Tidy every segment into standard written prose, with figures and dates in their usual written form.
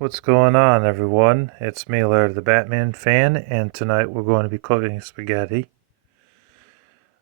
What's going on, everyone? It's me, Larry the Batman fan, and tonight we're going to be cooking spaghetti.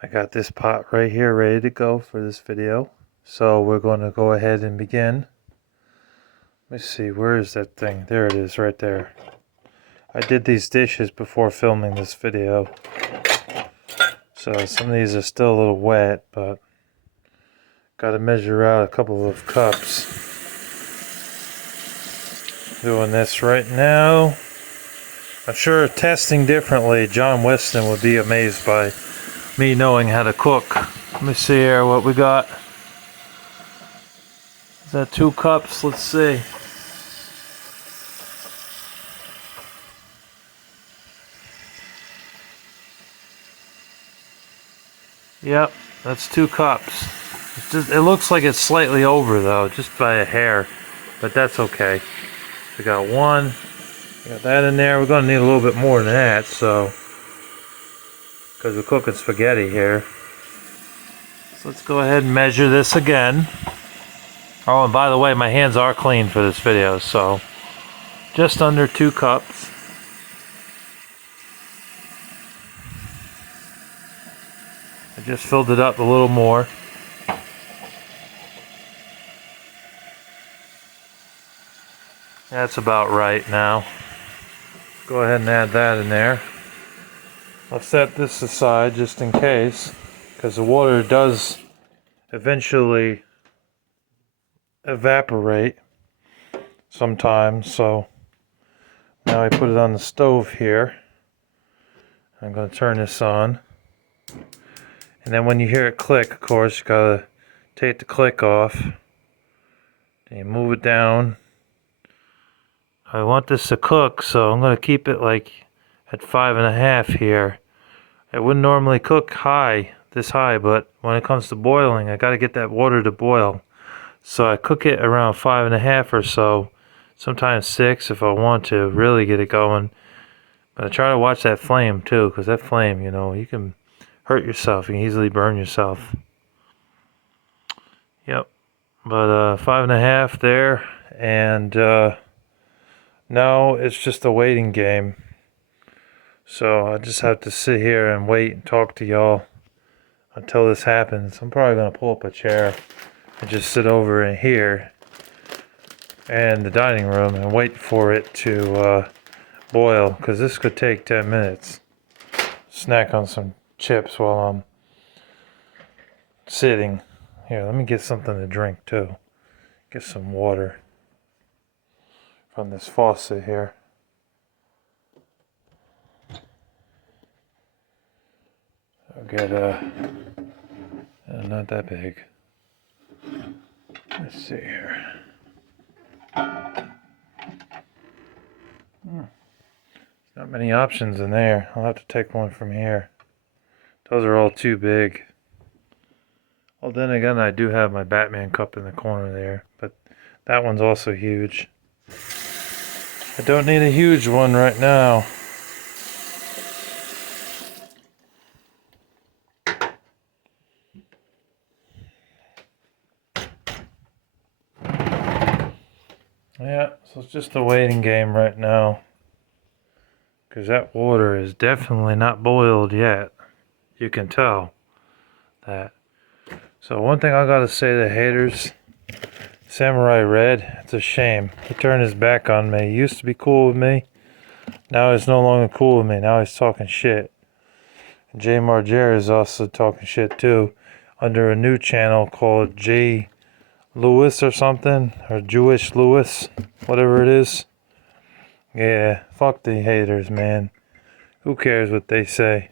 I got this pot right here ready to go for this video, so we're going to go ahead and begin. Let me see, where is that thing? There it is, right there. I did these dishes before filming this video, so some of these are still a little wet, but got to measure out a couple of cups. Doing this right now. I'm sure testing differently, John Weston would be amazed by me knowing how to cook. Let me see here what we got. Is that 2 cups? Let's see. Yep, that's 2 cups. It looks like it's slightly over though, just by a hair, but that's okay. We got 1. We got that in there. We're gonna need a little bit more than that, so because we're cooking spaghetti here. So let's go ahead and measure this again. Oh, and by the way, my hands are clean for this video, so just under 2 cups. I just filled it up a little more. That's about right now. Go ahead and add that in there. I'll set this aside just in case, because the water does eventually evaporate sometimes. So now I put it on the stove here. I'm going to turn this on. And then when you hear it click, of course, you gotta take the click off. Then you move it down. I want this to cook, so I'm gonna keep it like at 5.5 here. It wouldn't normally cook this high, but when it comes to boiling, I gotta get that water to boil. So I cook it around 5.5 or so, sometimes 6 if I want to really get it going. But I try to watch that flame too, because that flame, you can hurt yourself. You can easily burn yourself. Yep. But 5.5 there, and now it's just a waiting game. So I just have to sit here and wait and talk to y'all until this happens. I'm probably gonna pull up a chair and just sit over in here in the dining room and wait for it to boil, because this could take 10 minutes. Snack on some chips while I'm sitting. Here, let me get something to drink too. Get some water from this faucet here. I'll get not that big. Let's see here. Not many options in there. I'll have to take one from here. Those are all too big. Well, then again, I do have my Batman cup in the corner there, but that one's also huge. I don't need a huge one right now. Yeah, so it's just a waiting game right now, because that water is definitely not boiled yet. You can tell that. So one thing I gotta say to haters, Samurai Red, it's a shame. He turned his back on me. He used to be cool with me. Now he's no longer cool with me. Now he's talking shit. And Jay Margera is also talking shit too, under a new channel called J Lewis or something, or Jewish Lewis, whatever it is. Yeah, fuck the haters, man. Who cares what they say?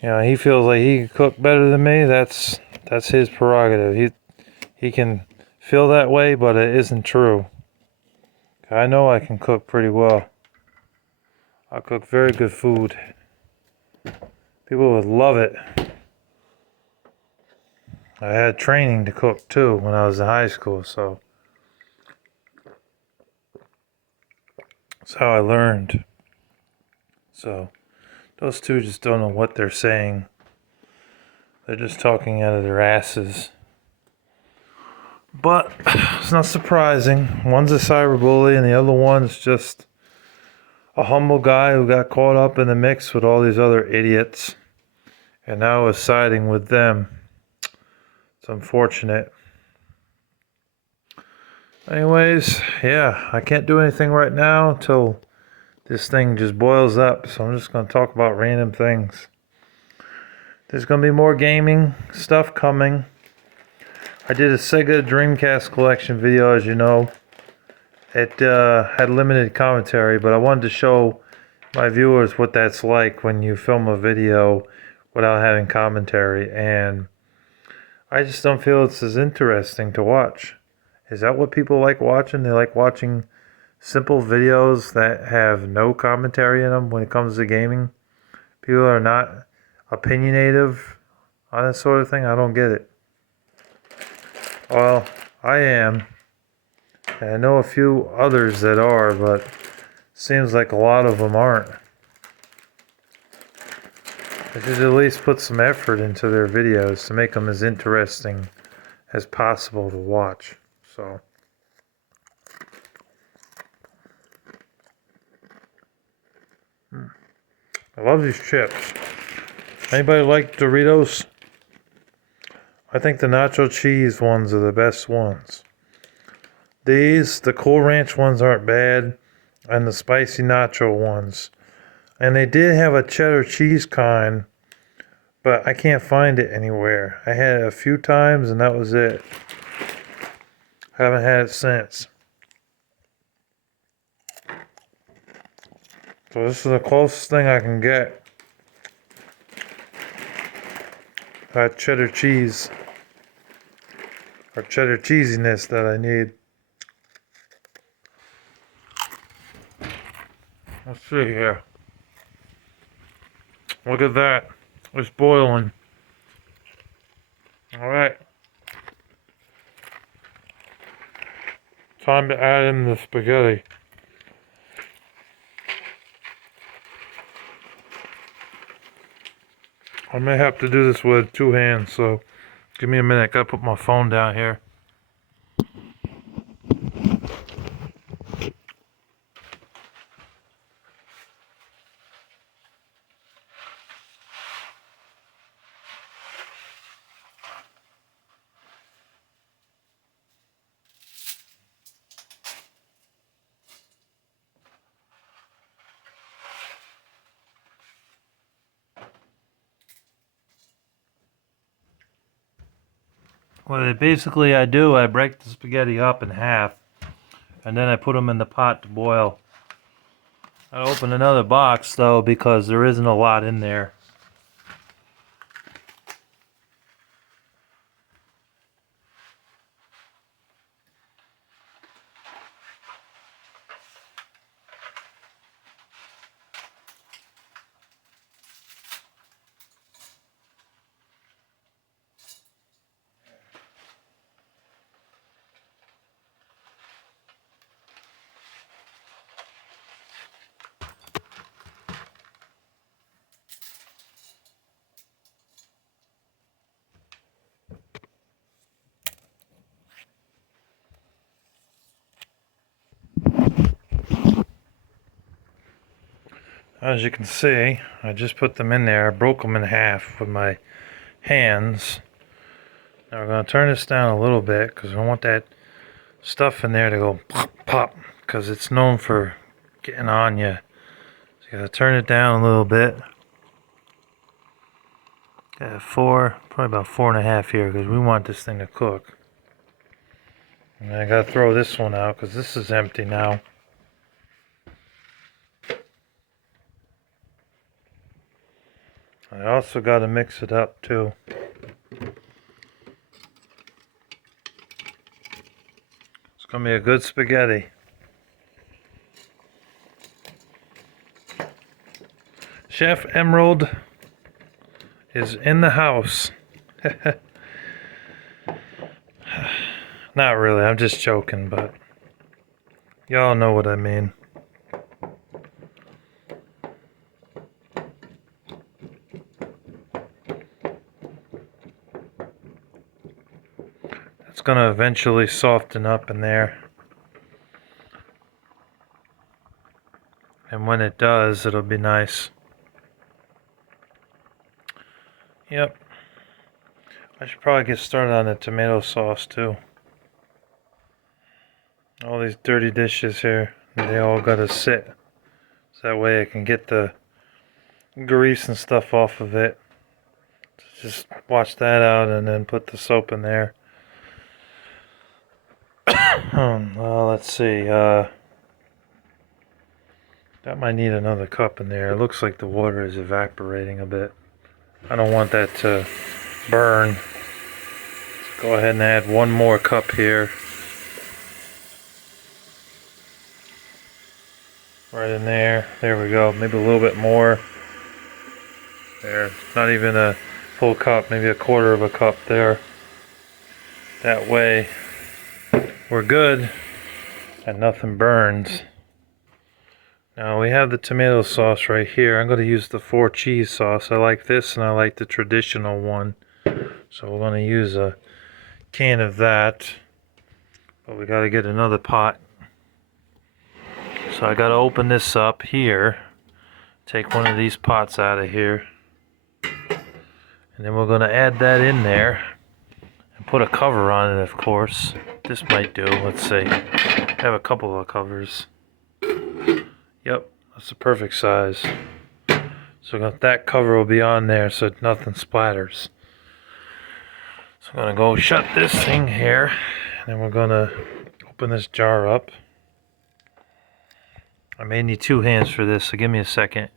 He feels like he can cook better than me. That's his prerogative. He can feel that way, but it isn't true. I know I can cook pretty well. I cook very good food. People would love it. I had training to cook too when I was in high school, so that's how I learned. So those two just don't know what they're saying. They're just talking out of their asses. But it's not surprising. One's a cyberbully and the other one's just a humble guy who got caught up in the mix with all these other idiots and now is siding with them. It's unfortunate. Anyways, yeah, I can't do anything right now until this thing just boils up, so I'm just going to talk about random things. There's going to be more gaming stuff coming. I did a Sega Dreamcast collection video, as you know. It had limited commentary, but I wanted to show my viewers what that's like when you film a video without having commentary, and I just don't feel it's as interesting to watch. Is that what people like watching? They like watching simple videos that have no commentary in them when it comes to gaming? People are not opinionative on this sort of thing? I don't get it. Well, I am. And I know a few others that are, but seems like a lot of them aren't. They should at least put some effort into their videos to make them as interesting as possible to watch. So, I love these chips. Anybody like Doritos? I think the nacho cheese ones are the best ones. The Cool Ranch ones aren't bad, and the spicy nacho ones. And they did have a cheddar cheese kind, but I can't find it anywhere. I had it a few times and that was it. Haven't had it since. So this is the closest thing I can get. That cheddar cheese. Or cheddar cheesiness that I need. Let's see here. Look at that. It's boiling. Alright. Time to add in the spaghetti. I may have to do this with two hands, so give me a minute. I gotta put my phone down here. What basically I do, I break the spaghetti up in half, and then I put them in the pot to boil. I open another box though because there isn't a lot in there. As you can see, I just put them in there. I broke them in half with my hands. Now we're going to turn this down a little bit because I want that stuff in there to go pop, pop, because it's known for getting on you. So you got to turn it down a little bit. Got probably about 4.5 here because we want this thing to cook. And I got to throw this one out because this is empty now. I also got to mix it up too. It's going to be a good spaghetti. Chef Emerald is in the house. Not really, I'm just joking, but y'all know what I mean. It's going to eventually soften up in there. And when it does, it'll be nice. Yep. I should probably get started on the tomato sauce too. All these dirty dishes here, they all gotta sit. So that way I can get the grease and stuff off of it. Just wash that out and then put the soap in there. Well, let's see. That might need another cup in there. It looks like the water is evaporating a bit. I don't want that to burn. Let's go ahead and add one more cup here. Right in there. There we go. Maybe a little bit more. There. Not even a full cup. Maybe a quarter of a cup there. That way we're good and nothing burns. Now we have the tomato sauce right here. I'm going to use the 4 cheese sauce. I like this and I like the traditional one. So we're going to use a can of that. But we got to get another pot. So I got to open this up here. Take one of these pots out of here. And then we're going to add that in there. And put a cover on it, of course. This might do. Let's see. I have a couple of covers. Yep, that's the perfect size. So that cover will be on there so nothing splatters. So I'm going to go shut this thing here. And then we're going to open this jar up. I may need 2 hands for this, so give me a second.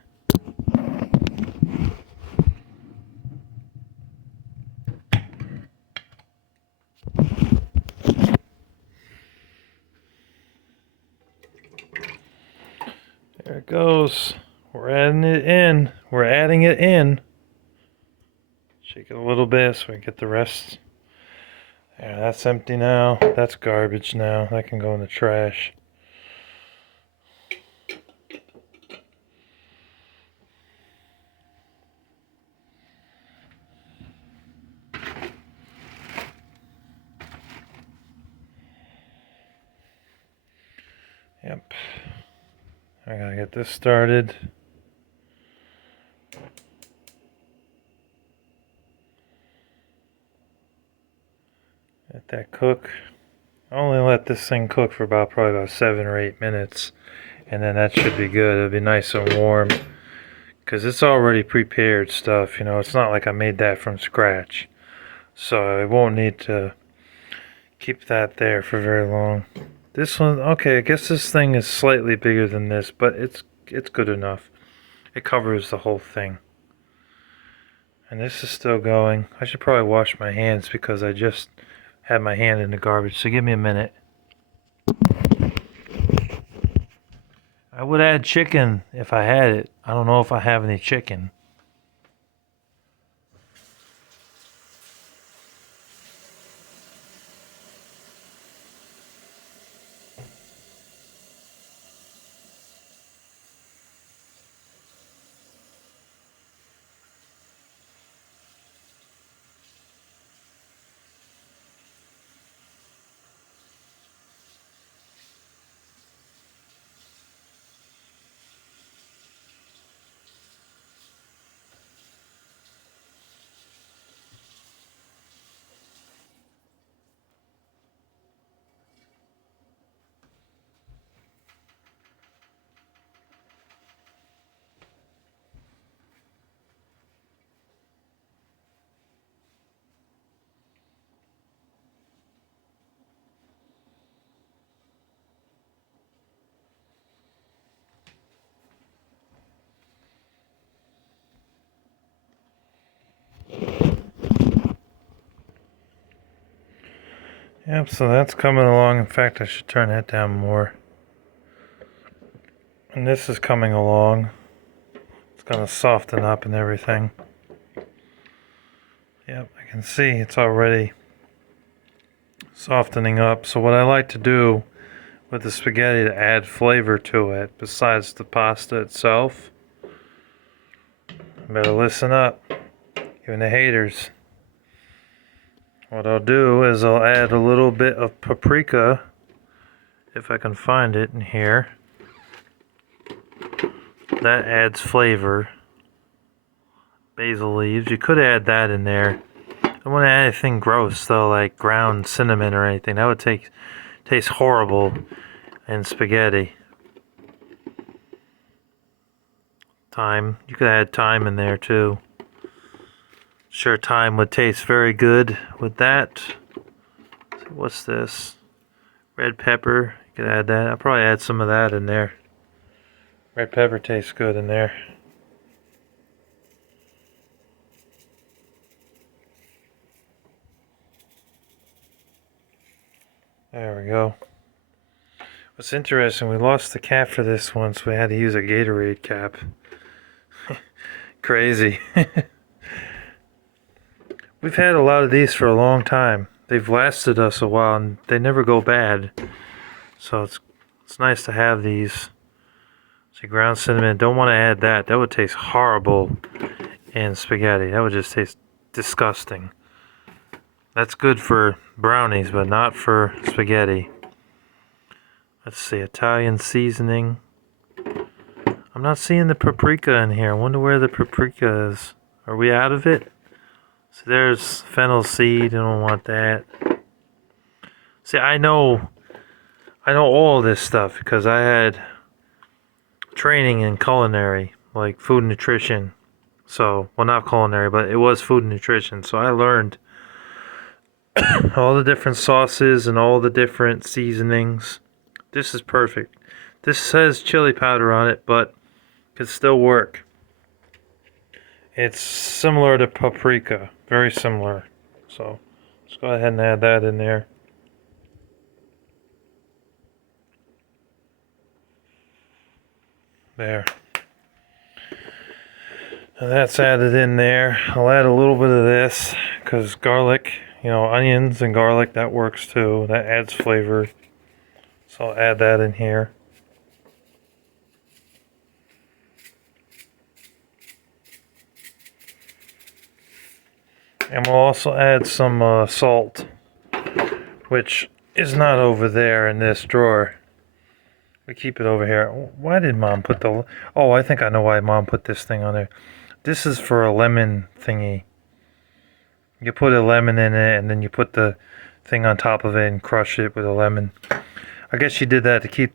There it goes. We're adding it in. We're adding it in. Shake it a little bit so we get the rest. There, that's empty now. That's garbage now. That can go in the trash. Yep. I gotta get this started. Let that cook. I only let this thing cook for probably about 7 or 8 minutes. And then that should be good. It'll be nice and warm. Because it's already prepared stuff, you know. It's not like I made that from scratch. So I won't need to keep that there for very long. This one, okay, I guess this thing is slightly bigger than this, but it's good enough. It covers the whole thing. And this is still going. I should probably wash my hands because I just had my hand in the garbage, so give me a minute. I would add chicken if I had it. I don't know if I have any chicken. Yep, so that's coming along. In fact, I should turn that down more. And this is coming along. It's going to soften up and everything. Yep, I can see it's already softening up. So what I like to do with the spaghetti to add flavor to it, besides the pasta itself, better listen up, even the haters. What I'll do is I'll add a little bit of paprika, if I can find it in here. That adds flavor. Basil leaves, you could add that in there. I don't want to add anything gross though, like ground cinnamon or anything. That would taste horrible in spaghetti. Thyme, you could add thyme in there too. Sure, thyme would taste very good with that. So what's this? Red pepper, you could add that. I'll probably add some of that in there. Red pepper tastes good in there. There we go. What's interesting, we lost the cap for this one, so we had to use a Gatorade cap. Crazy. We've had a lot of these for a long time. They've lasted us a while and they never go bad. So it's nice to have these. See, ground cinnamon, don't want to add that. That would taste horrible in spaghetti. That would just taste disgusting. That's good for brownies, but not for spaghetti. Let's see, Italian seasoning. I'm not seeing the paprika in here. I wonder where the paprika is. Are we out of it? So there's fennel seed. I don't want that. See, I know all this stuff because I had training in culinary, like food and nutrition. So, well, not culinary, but it was food and nutrition. So I learned all the different sauces and all the different seasonings. This is perfect. This says chili powder on it, but could still work. It's similar to paprika, very similar. So let's go ahead and add that in there. There. And that's added in there. I'll add a little bit of this because garlic, onions and garlic, that works too. That adds flavor. So I'll add that in here. And we'll also add some salt, which is not over there in this drawer. We keep it over here. Why did Mom put the... Oh, I think I know why Mom put this thing on there. This is for a lemon thingy. You put a lemon in it, and then you put the thing on top of it and crush it with a lemon. I guess she did that to keep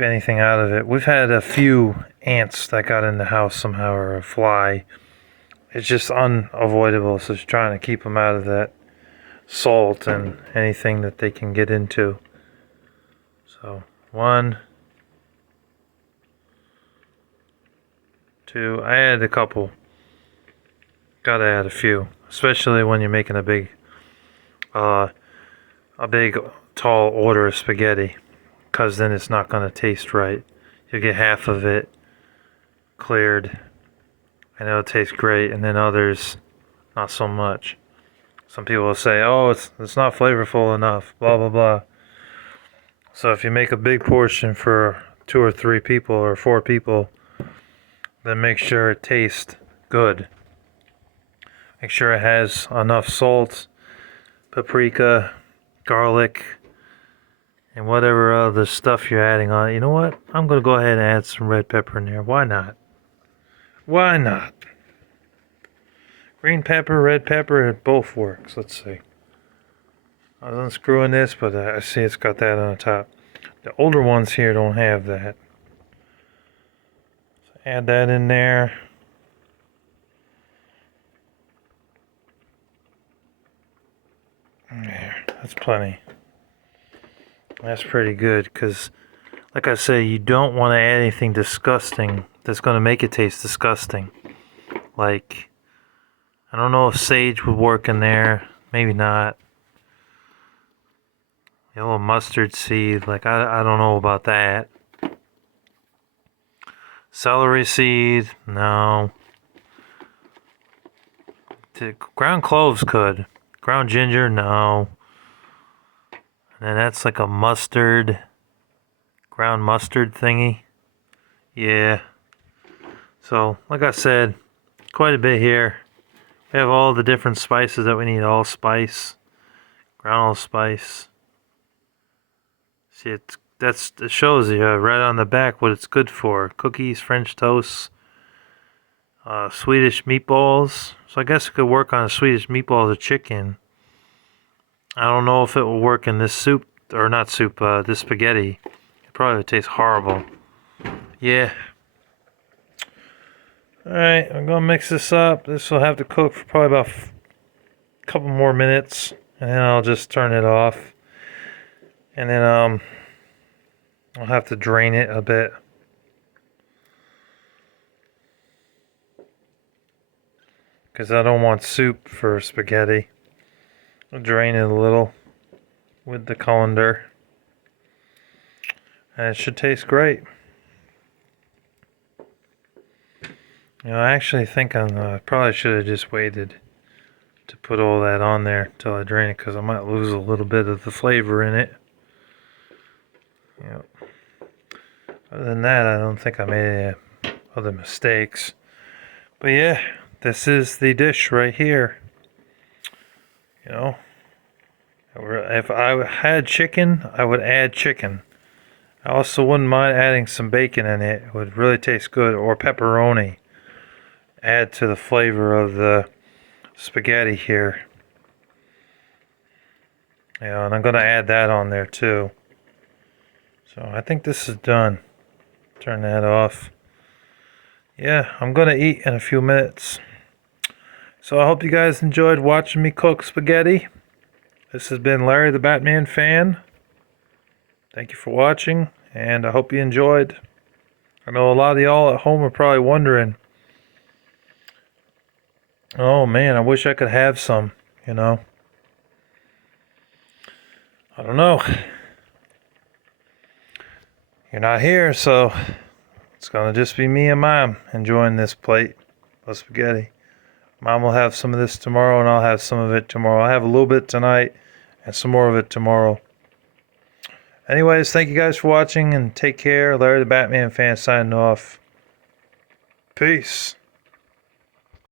anything out of it. We've had a few ants that got in the house somehow, or a fly. It's just unavoidable, so she's trying to keep them out of that salt and anything that they can get into. So, 1, 2, I added a couple. Gotta add a few, especially when you're making a big tall order of spaghetti, because then it's not gonna taste right. You'll get half of it cleared, and it'll taste great, and then others, not so much. Some people will say, oh, it's not flavorful enough, blah, blah, blah. So if you make a big portion for 2 or 3 people or 4 people, then make sure it tastes good. Make sure it has enough salt, paprika, garlic, and whatever other stuff you're adding on it. You know what? I'm going to go ahead and add some red pepper in there. Why not? Why not? Green pepper, red pepper, it both works. Let's see. I was unscrewing this, but I see it's got that on the top. The older ones here don't have that. So add that in there. There, that's plenty. That's pretty good, because like I say, you don't want to add anything disgusting that's going to make it taste disgusting. Like, I don't know if sage would work in there. Maybe not. Yellow mustard seed, like I don't know about that. Celery seed, no. Ground cloves could. Ground ginger, no. And then that's like a mustard, ground mustard thingy. Yeah. So, like I said, quite a bit here. We have all the different spices that we need. Allspice, ground allspice. See, it shows you right on the back what it's good for. Cookies, French toast, Swedish meatballs. So I guess it could work on a Swedish meatballs or chicken. I don't know if it will work in this soup, or not soup, this spaghetti. It probably would taste horrible. Yeah. Alright, I'm going to mix this up. This will have to cook for probably about a couple more minutes. And then I'll just turn it off. And then I'll have to drain it a bit. Because I don't want soup for spaghetti. I'll drain it a little with the colander. And it should taste great. You know, I actually think I probably should have just waited to put all that on there until I drain it, because I might lose a little bit of the flavor in it. Yep. Other than that, I don't think I made any other mistakes. But yeah, this is the dish right here. You know, if I had chicken, I would add chicken. I also wouldn't mind adding some bacon in it. It would really taste good. Or pepperoni. Add to the flavor of the spaghetti here. Yeah, and I'm going to add that on there too. So I think this is done. Turn that off. Yeah, I'm going to eat in a few minutes. So I hope you guys enjoyed watching me cook spaghetti. This has been Larry the Batman Fan. Thank you for watching, and I hope you enjoyed. I know a lot of y'all at home are probably wondering, oh man, I wish I could have some, you know. I don't know. You're not here, so it's going to just be me and Mom enjoying this plate of spaghetti. Mom will have some of this tomorrow, and I'll have some of it tomorrow. I'll have a little bit tonight and some more of it tomorrow. Anyways, thank you guys for watching, and take care. Larry the Batman Fan signing off. Peace.